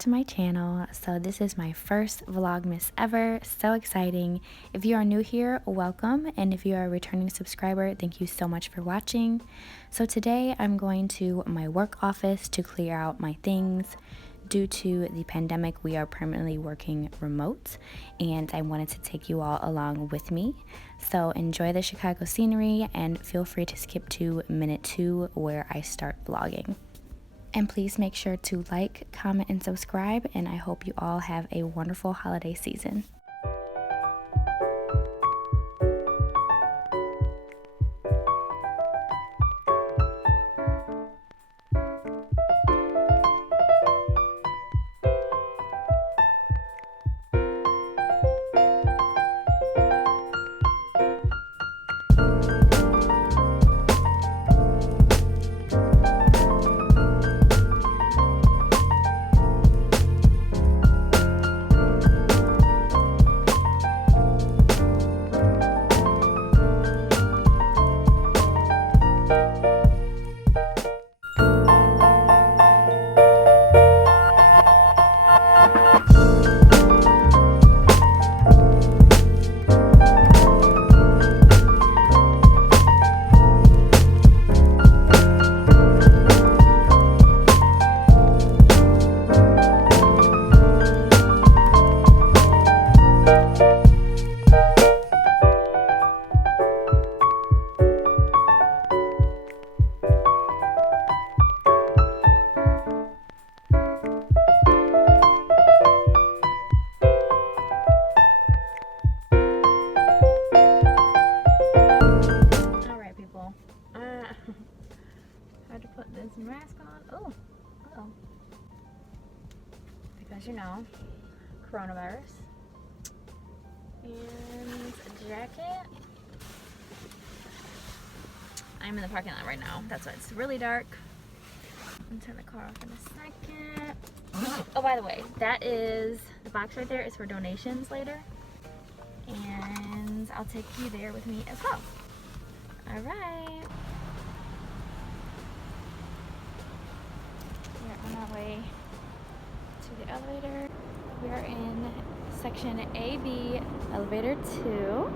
to my channel. So this is my first Vlogmas ever. So exciting. If you are new here, welcome. And if you are a returning subscriber, thank you so much for watching. So today I'm going to my work office to clear out my things. Due to the pandemic, we are permanently working remote, and I wanted to take you all along with me. So enjoy the Chicago scenery and feel free to skip to minute 2 where I start vlogging. And please make sure to like, comment, and subscribe, and I hope you all have a wonderful holiday season. Had to put this mask on. Oh, because you know, coronavirus. And a jacket. I'm in the parking lot right now. That's why it's really dark. I'm gonna turn the car off in a second. Oh, by the way, that is the box right there is for donations later, and I'll take you there with me as well. All right. We're on our way to the elevator. We are in section AB, elevator 2.